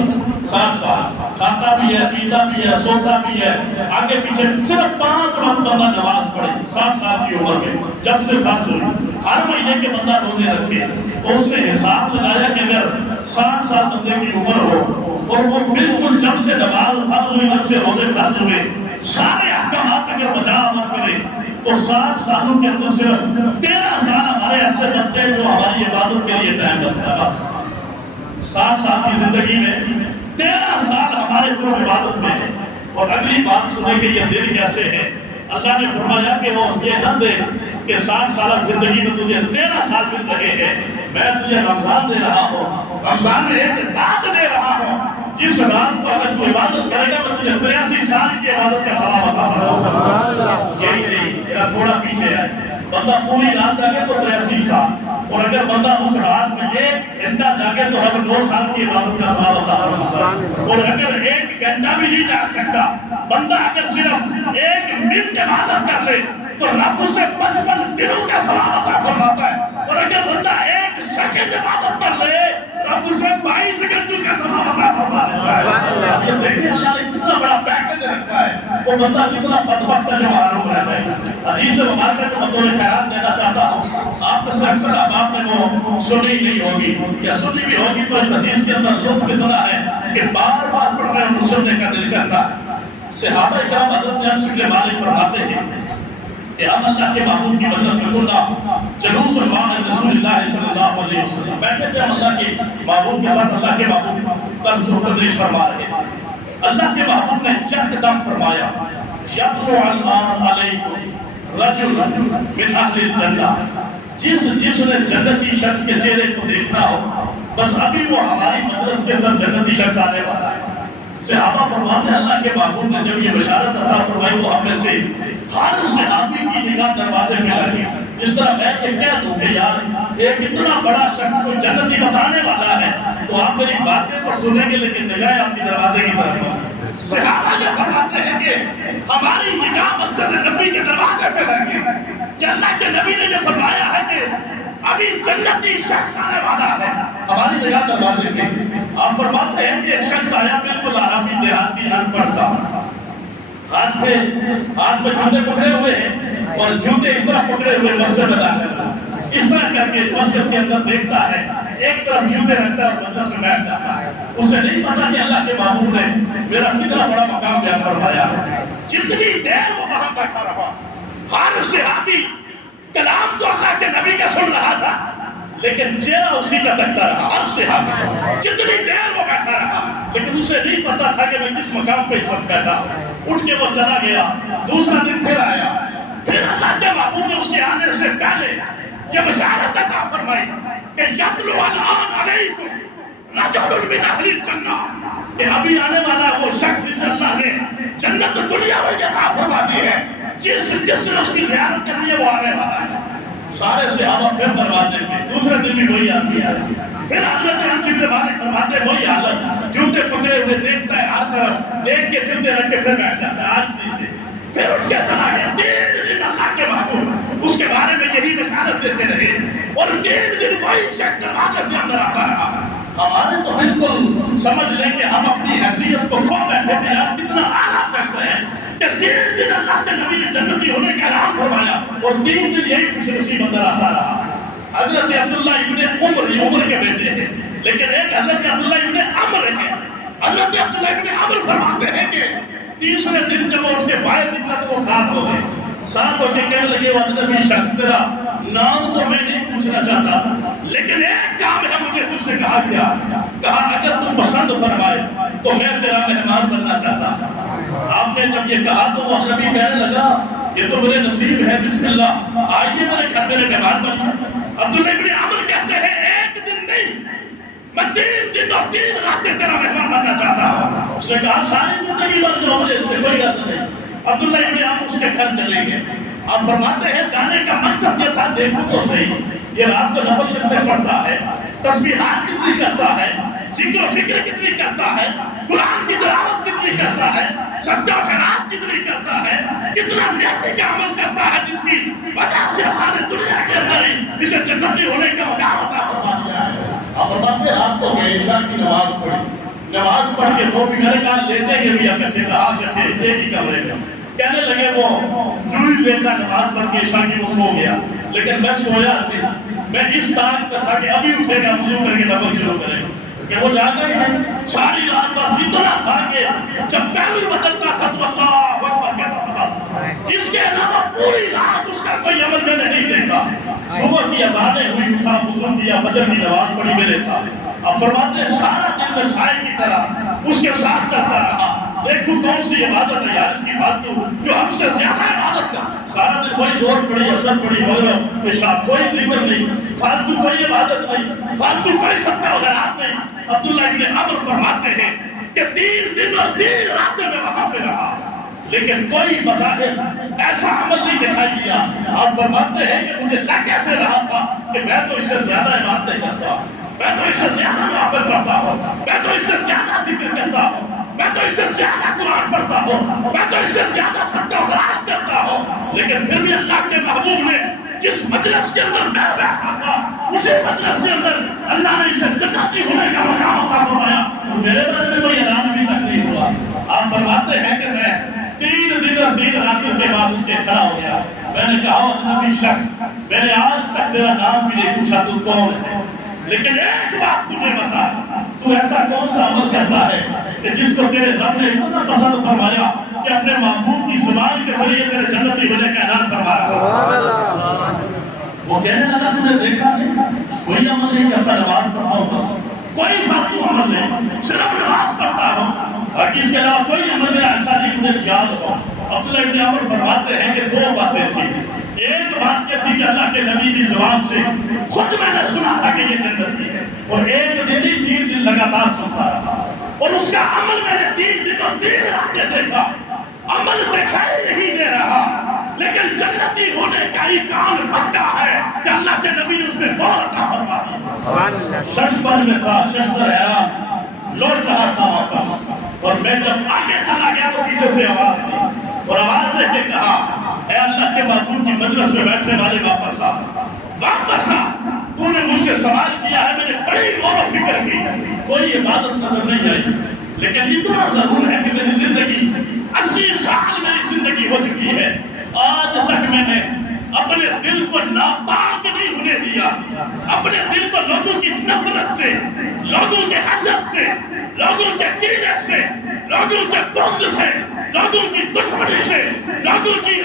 60 سال. کھاتا بھی ہے، پیتا بھی ہے، سوتا بھی ہے، آگے پیچھے صرف 5 وقت بندہ نماز پڑھے 60 سال کی عمر میں جب سے فرض ہوئی. ہر مہینے کے بندہ روزے رکھے تو اس نے حساب لگایا کہ اگر 60 سال بندے کی عمر ہو اور وہ بالکل جب سے نماز فرض ہوئی، جب سے روزے فرض ہوئے، سارے احکامات اگر بجا عمل کرے تو 60 سالوں کے اندر صرف 13 سال ہمارے ایسے بنتے ہیں جو ہماری عبادت کے لیے ٹائم بچتا ہے. بس 60 سال کی زندگی میں 13 سال ہمارے صرف عبادت میں ہے. اور اگلی بات سنیں کہ یہ دن کیسے ہے. اللہ نے فرمایا کہ وہ یہ نہ دے کہ 60 سالہ زندگی میں تجھے 13 سال مل رہے ہیں، میں تجھے رمضان دے رہا ہوں، رمضان میں ایک رات دے رہا ہوں، جس رات کو اگر تو عبادت کرے گا میں تجھے 83 سال کی عبادت کا ثواب عطا کروں. یہی نہیں، تھوڑا پیچھے ہے. بندہ پوری رات جاگے تو 83 سال، اور اگر بندہ اس رات میں ایک گھنٹہ جاگے تو ہمیں 2 سال کی عبادت کا ثواب عطا کروں. اور اگر 1 گھنٹہ بھی نہیں جاگ سکتا بندہ، اگر صرف 1 منٹ عبادت کر لے تو رب اسے 55 دنوں کا ثواب عطا فرماتا ہے. اور اگر بندہ 1 سیکنڈ عبادت کر لے رب اسے 22 گھنٹوں کا ثواب عطا فرماتا ہے. دیکھیں اللہ نے کتنا بڑا پیکج رکھا ہے، وہ بندہ کتنا بدبخت ہے جو معلوم رہتا ہے. حدیث مبارکہ کو بطور خیرات دینا چاہتا ہوں. آپ میں سے اکثر آپ نے وہ سنی نہیں ہوگی یا سنی بھی ہوگی تو اس حدیث کے اندر لطف اتنا ہے کہ بار بار پڑھ رہے ہیں سننے کا دل کرتا ہے. صحابہ کرام حضرت انس بن مالک فرماتے ہیں کہ ہم اللہ کے محبوب کی مجلس میں کنا جلوس الوان رسول اللہ صلی اللہ علیہ وسلم بیٹھے تھے. ہم اللہ کے محبوب کے ساتھ اللہ کے محبوب قرض و تدریس فرما رہے ہیں. اللہ کے محبوب نے یکدم فرمایا یطلع الآن علیکم رجل من اہل الجنہ، جس نے جنتی شخص کے چہرے کو دیکھنا ہو بس ابھی وہ ہماری مجلس کے اندر جنتی شخص آنے والا ہے. صحابہ فرماتے ہیں اللہ کے محبوب نے جب یہ بشارت عطا فرمائی وہ ہم میں سے ہر صحابی کی نگاہ دروازے پہ لگی. اس طرح میں یہ کہہ دوں کہ یار ایک اتنا بڑا شخص کوئی جنتی بس آنے والا ہے تو آپ میری باتیں تو سنیں گے لیکن نگاہ آپ کی دروازے کی طرف. صحابہ یہ فرماتے ہیں کہ ہماری نگاہ مسجد نبی کے دروازے پہ لگی کہ اللہ کے نبی نے یہ فرمایا ہے کہ ابھی جنتی شخص آنے والا ہے. ہماری نگاہ دروازے پہ آپ فرماتے ہیں کہ ایک شخص آیا بالکل عربی دیہاتی ان پڑھ سا، ہاتھ میں جوتے پکڑے ہوئے ہیں اور جوتے اس طرح پکڑے ہوئے مسجد میں داخل اس طرح کر کے مسجد کے اندر دیکھتا ہے، ایک طرف جوتے رکھتا ہے اور مجلس میں بیٹھ جاتا ہے. اسے نہیں پتا کہ اللہ کے محبوب نے میرا کتنا بڑا مقام بیان فرمایا ہے. جتنی دیر وہ وہاں بیٹھا رہا ہر صحابی کلام تو اللہ کے نبی کا سن رہا تھا لیکن چہرہ اسی کا تکتا رہا. ہر صحابی جتنی دیر وہ بیٹھا رہا لیکن اسے نہیں پتا تھا کہ میں کس مقام پہ اس وقت بیٹھا. اٹھ کے وہ چلا گیا. دوسرا دن پھر آیا، پھر اللہ کے محبوب نے اس کے آنے سے پہلے یہ بشارت عطا فرمائی کہ یطلع الآن علیکم رجل من اہل الجنہ، کہ ابھی آنے والا وہ شخص جسے اللہ نے جنت دنیا میں عطا فرما دی ہے، جس نے اس کی زیارت کرنی ہے وہ آنے والا ہے. سارے صحابہ پھر دروازے پہ. دوسرے دن بھی وہی آدمی آیا. پھر حضرت انس بن مالک فرماتے وہی حالت، جوتے پکڑے ہوئے دیکھتا ہے ہر طرف، دیکھ کے جوتے رکھ کے پھر بیٹھ جاتا ہے. آج سے پھر اٹھ کے چلا گیا. 3 دن اللہ کے محبوب اس کے بارے میں یہی بشارت دیتے رہے اور 3 دن وہی شخص دروازے سے اندر آتا رہا. ہمارے تو بالکل سمجھ لیں کہ ہم اپنی حیثیت کو کھو بیٹھے تھے. آپ کتنا اعلیٰ شخص ہے کہ 3 دن اللہ کے نبی نے جنتی ہونے کا اعلان فرمایا اور 3 دن یہی خوش نصیب اندر آتا رہا. حضرت عبداللہ ابن عمر کے بیٹے ہیں لیکن ایک حضرت عبداللہ ابن عمر ہے. حضرت عبداللہ ابن عمر فرماتے ہیں کہ تیسرے دن جب وہ اس کے باہر نکلا تو وہ ساتھ ہو گئے. ساتھ ہو کے کہنے لگے وہ اجنبی شخص تیرا نام تو میں نہیں پوچھنا چاہتا لیکن ایک کام ہے مجھے تجھ سے کہا گیا. کہا اگر تم پسند فرمائے تو میں تیرا مہمان بننا چاہتا. آپ نے جب یہ کہا تو وہ اجنبی کہنے لگا یہ تو میرے نصیب ہے، بسم اللہ آئیے میرے گھر میرے مہمان بنیے. عبداللہ ابن عمر کہتے ہیں ایک دن نہیں میں 3 دن اور 3 راتیں تیرا مہمان بننا چاہتا ہوں. اس نے کہا ساری زندگی بن جاؤ مجھے اس سے کوئی بات نہیں. عبداللہ ابن عمر اس کے گھر چلے گئے. آپ فرماتے ہیں جانے کا مقصد یہ تھا دیکھو تو صحیح یہ رات کو نفل کتنے پڑھتا ہے، تسبیحات کتنی کرتا ہے، ذکر و فکر کتنی کرتا ہے، قرآن کی تلاوت کتنی کرتا ہے، صدقہ و خیرات کتنی کرتا ہے، کتنا نیکی کا عمل کرتا ہے جس کی وجہ سے ہمارے دنیا کے اندر اسے جنتی ہونے کا مقام عطا فرما دیا ہے. آپ فرماتے رات کو میں عشاء کی نماز پڑھی، نماز پڑھ کے وہ بھی میرے کہا لیتے گئے بھی اکٹھے کہا کہ ایک ہی کمرے میں کہنے لگے وہ جوئی لیتا نماز پڑھ کے عشاء کی وہ سو گیا، لیکن میں سویا نہیں، میں اس طرح کا تھا کہ ابھی اٹھے گا وضو کر کے نفل شروع کرے گا کہ وہ جانا ہی ہے ساری رات بس اتنا تھا کہ جب پہلو بدلتا تھا تو اللہ اکبر کہتا تھا بس، اس کے علاوہ پوری رات اس کا کوئی عمل میں نے نہیں دیکھا۔ صبح کی اذانیں ہوئی، اٹھا وضو کیا، فجر کی نماز پڑھی میرے ساتھ، اب فرماتے ہیں سارا دن میں سائے کی طرح اس کے ساتھ چلتا رہا۔ دیکھو کون سی عبادت ہے یار اس کی بات تو جو ہم سے زیادہ عبادت کا، سارا دن کوئی زور پڑی اثر پڑی مغرب پیشاب کوئی ذکر نہیں، فالتو کوئی عبادت نہیں، فالتو کوئی صدقہ وغیرہ نہیں۔ عبداللہ ابن عمر فرماتے ہیں کہ 3 دن اور 3 راتیں میں وہاں پہ رہا لیکن کوئی مظاہر ایسا عمل نہیں دکھائی دیا۔ آپ فرماتے ہیں کہ مجھے لگ ایسے رہا تھا کہ میں تو اس سے زیادہ عبادت نہیں کرتا، میں تو اس سے زیادہ نوافل کرتا ہوں، میں تو اس سے زیادہ ذکر کرتا ہوں، میں تو اس سے زیادہ قرآن پڑھتا ہوں، میں تو اس سے زیادہ صدقہ وغیرہ کرتا ہوں، لیکن پھر بھی اللہ کے محبوب نے جس مجلس کے اندر میں بیٹھا تھا اسی مجلس کے اندر اللہ نے اسے جنتی ہونے کا مقام عطا فرمایا، میرے بارے میں کوئی اعلان بھی تک نہیں ہوا۔ آپ فرماتے ہیں کہ میں 3 دن اور 3 راتوں کے بعد اس کے کھڑا ہو گیا، میں نے کہا اجنبی شخص میں نے آج تک تیرا نام بھی نہیں پوچھا تو کون ہے، لیکن ایک بات مجھے بتا تو ایسا کون سا عمل کرتا ہے کہ جس کو تیرے رب نے اتنا پسند فرمایا کہ اپنے محبوب کی زبان کے ذریعے تیرے جنتی ہونے کا اعلان فرمایا۔ وہ کہنے لگا تم نے دیکھا نہیں کوئی عمل نہیں کرتا، نماز پڑھتا ہوں بس، کوئی فالتو عمل نہیں، صرف نماز پڑھتا ہوں اور اس کے علاوہ کوئی عمل میرا ایسا نہیں مجھے یاد ہو۔ عبداللہ ابن عمر فرماتے ہیں کہ 2 باتیں تھیں، ایک بات یہ تھی کہ اللہ کے نبی کی زبان سے خود میں نے سنا تھا کہ یہ جنتی ہے، اور ایک دن ہی 3 دن لگاتار سنتا رہا، اور اس کا عمل میں نے 3 دن اور 3 راتیں دیکھا، عمل دکھائی نہیں دے رہا لیکن جنتی ہونے کا ہی کام پکا ہے کہ اللہ کے نبی اس میں بہت عطا فرما دیا۔ ششبر میں تھا، ششبر حیران لوٹ رہا تھا واپس، اور میں جب آگے چلا گیا تو پیچھے سے آواز دی اور آواز دے کے کہا اے اللہ کے محبوب کی مجلس میں بیٹھنے والے واپس آ، واپس آ، تو نے مجھ سے سوال کیا ہے، میں نے بڑی غور و فکر کی، کوئی عبادت نظر نہیں آئی، لیکن اتنا ضرور ہے کہ میری زندگی 80 سال میری زندگی ہو چکی ہے، آج تک میں نے اپنے دل کو ناپاک نہیں ہونے دیا، اپنے دل کو لوگوں کی نفرت سے، لوگوں کے حسد سے، لوگوں کے کینے سے، لوگوں کے بغض سے، لوگوں کی دشمنی سے، لوگوں کی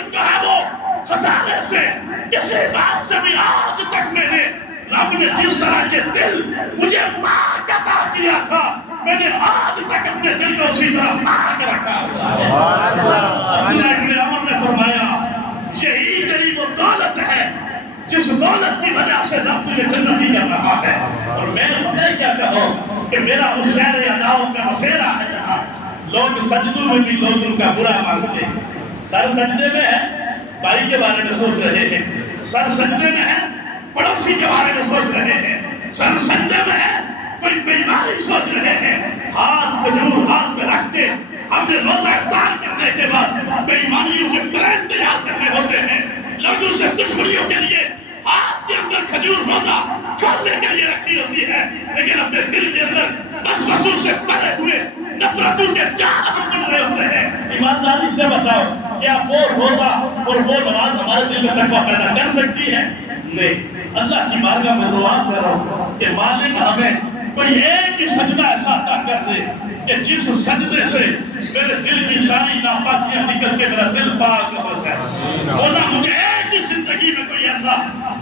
وہ خسارے سے، کسی بات سے بھی آج تک میں نے رب نے جس طرح کے دل مجھے پاک عطا کیا تھا میں نے آج تک اپنے دل کو اسی طرح پاک رکھا ہوا۔ ابن عمر نے فرمایا یہی تیری وہ دولت ہے جس دولت کی وجہ سے رب تجھے جنتی کر رہا ہے، اور میں مجھے کیا کہوں کہ میرا اس شہر اداؤں کا مسیرہ ہے جہاں لوگ سجدوں میں بھی لوگوں کا برا مانگتے ہیں، سر سجدے میں ہے بھائی کے بارے میں سوچ رہے ہیں، سر سجدے میں ہے پڑوسی کے بارے میں سوچ رہے ہیں، سر سجدے میں ہے کوئی بیماری سوچ رہے ہیں، ہاتھ کھجور ہاتھ میں رکھتے ہم نے روزہ افطار کرنے کے بعد بیماریوں کے پلان تیار کرنے ہوتے ہیں، لوگوں سے دشمنیوں کے لیے ہاتھ کے اندر کھجور روزہ چھوڑنے کے لیے رکھی ہوتی ہے، لیکن اپنے دل کے اندر وسوسوں سے بھرے ہوئے نفرتوں کے جال ہم بن رہے ہوتے ہیں۔ ایمانداری سے بتاؤ کیا وہ روزہ اور وہ نماز ہمارے دل میں تقویٰ پیدا کر سکتی ہے؟ نہیں۔ اللہ کی بارگاہ میں دعا کرو کہ مالک ہمیں کوئی ایک ہی سجدہ ایسا عطا کر دے کہ جس سجدے سے میرے دل کی ساری ناپاکیاں نکل کے میرا دل پاک ہو جائے۔ مولا مجھے ایک ہی زندگی میں کوئی ایسا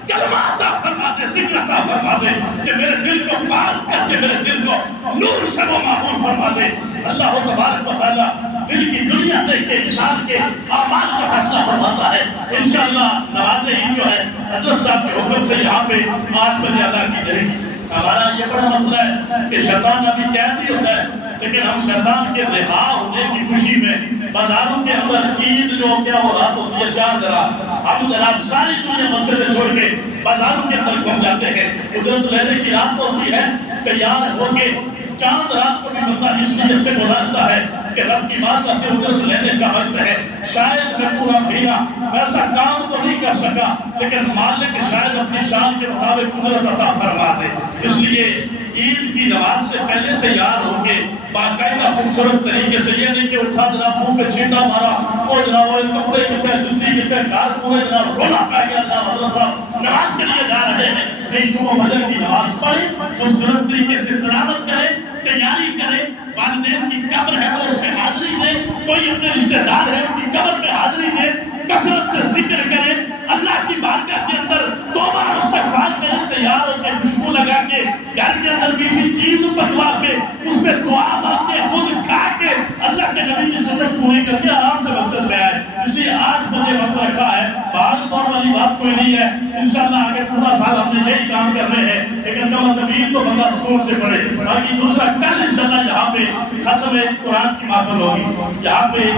کلمہ عطا فرما دے، ذکر عطا فرما دے کہ میرے دل کو پاک کر کے میرے دل کو نور سے وہ معمول فرما دے۔ اللہ تبارک و تعالیٰ دل کی دنیا دیکھ کے انسان کے اعمال کا فیصلہ فرماتا ہے۔ انشاءاللہ نماز عید جو ہے حضرت صاحب کے حکم سے یہاں پہ 5 بجے ادا کی جائے گی۔ ہمارا یہ بڑا مسئلہ ہے کہ شیطان ابھی قید ہی ہوتا ہے، لیکن ہم شیطان کے رہا ہونے کی خوشی میں بازاروں کے اندر عید جو کیا ہو رہا ہوتی ہے 4 رات، ہم جناب ساری دنیا مسجدیں چھوڑ کے بازاروں کے اندر گھوم جاتے ہیں۔ اجرت لینے کی رات ہوتی ہے، تیار ہو کے چاند رات کو بھی بندہ اس نیت سے گزارتا ہے کہ رب کی بات سے اجرت لینے کا وقت ہے۔ شاید میں پورا مہینہ ایسا کام تو نہیں کر سکا، لیکن مالک شاید اپنی شان کے مطابق اجرت عطا فرما دے، اس لیے عید کی نماز سے پہلے تیار ہو کے باقاعدہ خوبصورت طریقے سے، یہ نہیں کہ اٹھا جناب منہ پہ چھینٹا مارا، اور جناب وہ کپڑے کتنے جتی کتنے گھر پورے جناب رونا پہ گیا جناب حضرت صاحب نماز کے لیے جا رہے ہیں، نہیں صبح فجر کی نماز پڑھیں، خوبصورت طریقے سے تلاوت کریں، تیاری کریں، والدین کی قبر ہے وہ اس میں حاضری دے، کوئی اپنے رشتہ دار ہے ان کی قبر میں حاضری دے، کثرت سے ذکر کریں، اللہ کی بارگاہ کے اندر توبہ اور استغفار کریں، تیار ہو کے خوشبو لگا کے گھر کے اندر کسی چیز پکوا کے اس پہ دعا مانگ کے خود کھا کے اللہ کے نبی کی سنت پوری کر کے آرام سے مسجد میں آئے۔ اس لیے 8 بجے وقت رکھا ہے، بھاگ دوڑ والی بات کوئی نہیں ہے، انشاءاللہ آگے پورا سال ہم نے یہی کام کر رہے ہیں، لیکن کم از کم عید تو بندہ سکون سے پڑھے۔ باقی دوسرا کل انشاءاللہ یہاں پہ ختم قرآن کی محفل ہوگی، یہاں پہ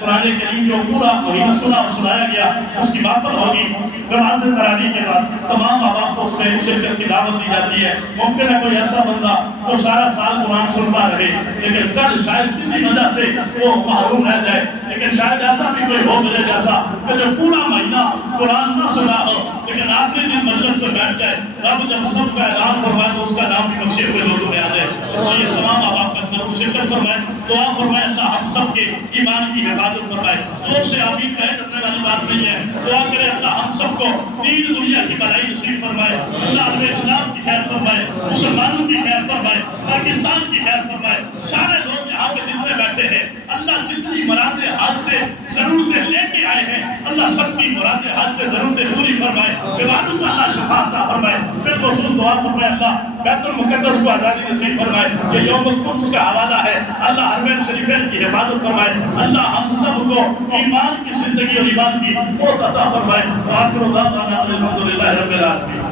قرآن کریم جو پورا مہینہ سنا اور سنایا گیا اس کی محفل ہوگی، نماز تراویح کے بعد تمام ماں باپ کو اس میں شرکت کی دعوت دی جاتی ہے۔ ممکن ہے کوئی ایسا بندہ جو سارا سال قرآن سنتا رہے لیکن کل شاید کسی وجہ سے وہ محروم رہ جائے، لیکن شاید ایسا بھی کوئی ہو میرے جیسا کہ جو پورا مہینہ قرآن نہ سنا ہو لیکن آخری دن مجلس میں بیٹھ جائے، رب جب سب کا اعلان فرمائے تو اس کا نام بھی بخشے ہوئے لوگوں میں آ جائے۔ اس لیے تمام ماں باپ کا ضرور شرکت فرمائے، دعا فرمائے، اللہ ہم سب کے ایمان کی حفاظت فرمائے۔ زور سے آمین کہے کرنے والی بات نہیں ہے، دعا کرے اللہ ہم سب کو دین دنیا کی بھلائی نصیب فرمائے، اللہ ہمیں اسلام کی خیر فرمائے، مسلمانوں کی خیر فرمائے، پاکستان کی خیر فرمائے، سارے لوگ یہاں پہ جتنے بیٹھے ہیں اللہ جتنی مرادیں حاجتیں ضرورتیں لے کے آئے ہیں اللہ سب کی مرادیں حاجتیں ضرورتیں پوری فرمائے، بیماروں کو اللہ شفا عطا فرمائے، پھر خصوص دعا فرمائے اللہ بیت المقدس کو آزادی نصیب فرمائے، یہ یوم القدس کا حوالہ ہے، اللہ حرمین شریفین کی حفاظت فرمائے، اللہ ہم سب کو ایمان کی زندگی اور ایمان کی قوت عطا فرمائے۔ وآخر دعوانا الحمدللہ رب العالمین۔